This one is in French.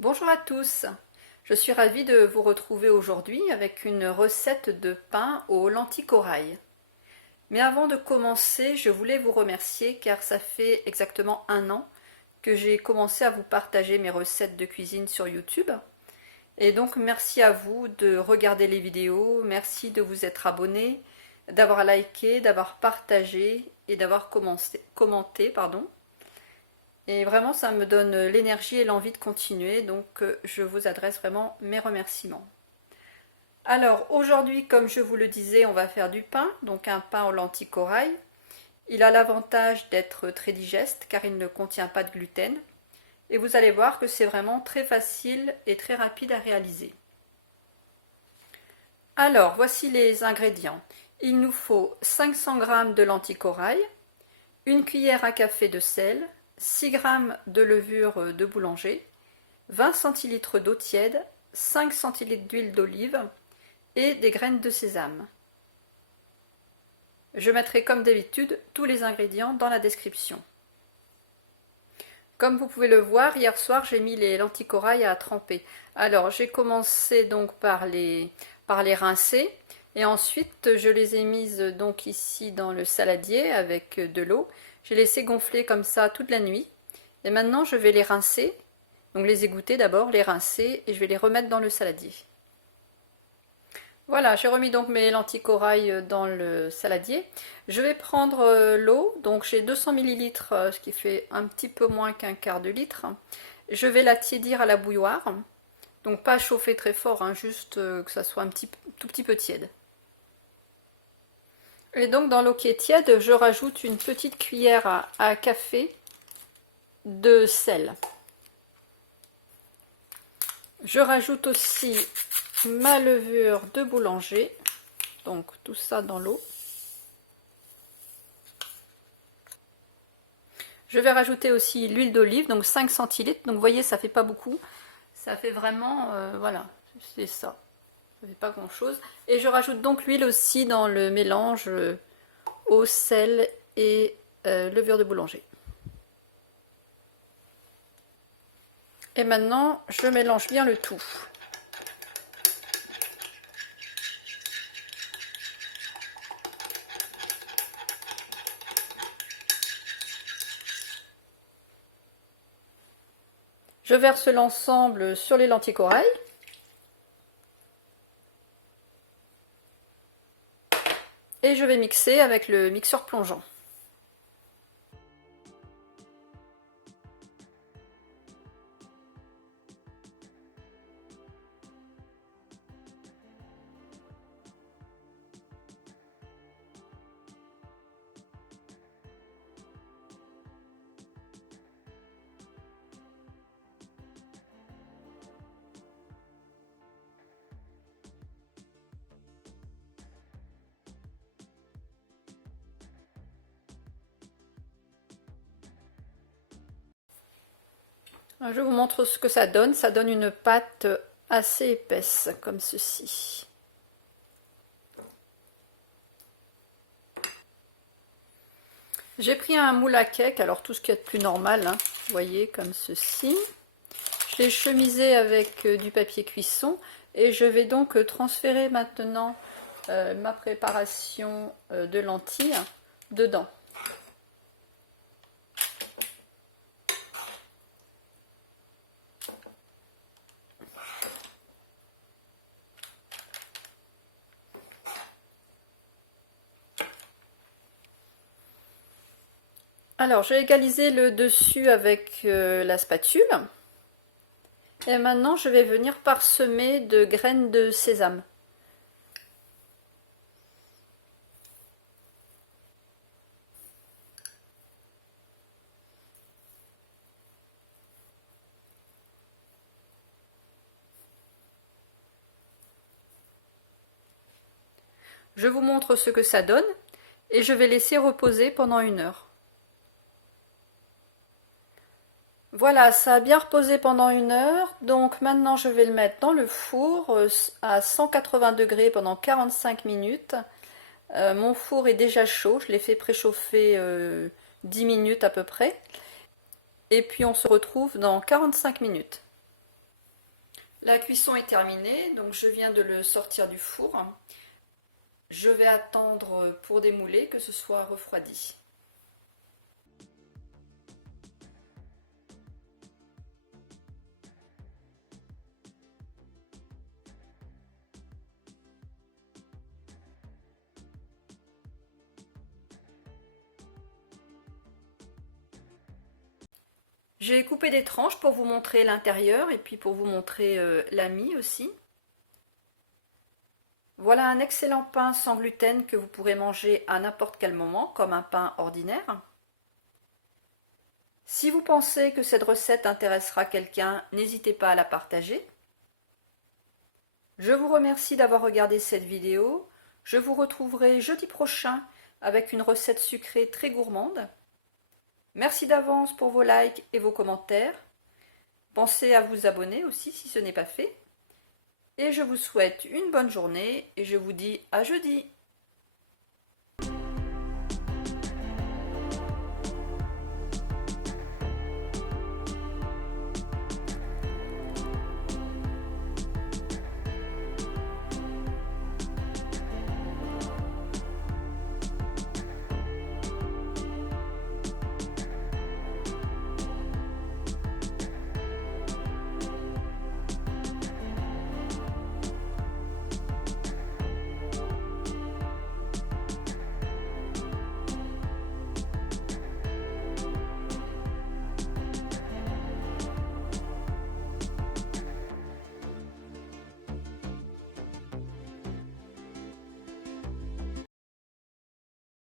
Bonjour à tous, je suis ravie de vous retrouver aujourd'hui avec une recette de pain aux lentilles corail. Mais avant de commencer, je voulais vous remercier car ça fait exactement un an que j'ai commencé à vous partager mes recettes de cuisine sur YouTube. Et donc merci à vous de regarder les vidéos, merci de vous être abonné, d'avoir liké, d'avoir partagé et d'avoir commenté. Et vraiment, ça me donne l'énergie et l'envie de continuer, donc je vous adresse vraiment mes remerciements. Alors, aujourd'hui, comme je vous le disais, on va faire du pain, donc un pain aux lentilles corail. Il a l'avantage d'être très digeste, car il ne contient pas de gluten. Et vous allez voir que c'est vraiment très facile et très rapide à réaliser. Alors, voici les ingrédients. Il nous faut 500 g de lentilles corail, une cuillère à café de sel, 6 g de levure de boulanger, 20 cl d'eau tiède, 5 cl d'huile d'olive et des graines de sésame. Je mettrai comme d'habitude tous les ingrédients dans la description. Comme vous pouvez le voir, hier soir j'ai mis les lentilles corail à tremper. Alors j'ai commencé donc par les rincer et ensuite je les ai mises donc ici dans le saladier avec de l'eau. J'ai laissé gonfler comme ça toute la nuit. Et maintenant je vais les rincer, donc les égoutter d'abord, les rincer et je vais les remettre dans le saladier. Voilà, j'ai remis donc mes lentilles corail dans le saladier. Je vais prendre l'eau, donc j'ai 200 ml, ce qui fait un petit peu moins qu'un quart de litre. Je vais la tiédir à la bouilloire, donc pas chauffer très fort, hein, juste que ça soit tout petit peu tiède. Et donc dans l'eau qui est tiède, je rajoute une petite cuillère à café de sel. Je rajoute aussi ma levure de boulanger, donc tout ça dans l'eau. Je vais rajouter aussi l'huile d'olive, donc 5 centilitres, donc vous voyez ça fait pas beaucoup, ça fait vraiment, voilà, c'est ça, ça fait pas grand chose. Et je rajoute donc l'huile aussi dans le mélange eau, sel et levure de boulanger. Et maintenant, je mélange bien le tout. Je verse l'ensemble sur les lentilles corail. Et je vais mixer avec le mixeur plongeant. Je vous montre ce que ça donne une pâte assez épaisse comme ceci. J'ai pris un moule à cake, alors tout ce qui est de plus normal, hein, vous voyez, comme ceci. Je l'ai chemisé avec du papier cuisson et je vais donc transférer maintenant ma préparation de lentilles dedans. Alors, j'ai égalisé le dessus avec la spatule. Et maintenant, je vais venir parsemer de graines de sésame. Je vous montre ce que ça donne et je vais laisser reposer pendant 1 heure. Voilà, ça a bien reposé pendant 1 heure, donc maintenant je vais le mettre dans le four à 180 degrés pendant 45 minutes. Mon four est déjà chaud, je l'ai fait préchauffer 10 minutes à peu près. Et puis on se retrouve dans 45 minutes. La cuisson est terminée, donc je viens de le sortir du four. Je vais attendre pour démouler que ce soit refroidi. J'ai coupé des tranches pour vous montrer l'intérieur et puis pour vous montrer la mie aussi. Voilà un excellent pain sans gluten que vous pourrez manger à n'importe quel moment, comme un pain ordinaire. Si vous pensez que cette recette intéressera quelqu'un, n'hésitez pas à la partager. Je vous remercie d'avoir regardé cette vidéo. Je vous retrouverai jeudi prochain avec une recette sucrée très gourmande. Merci d'avance pour vos likes et vos commentaires. Pensez à vous abonner aussi si ce n'est pas fait. Et je vous souhaite une bonne journée et je vous dis à jeudi.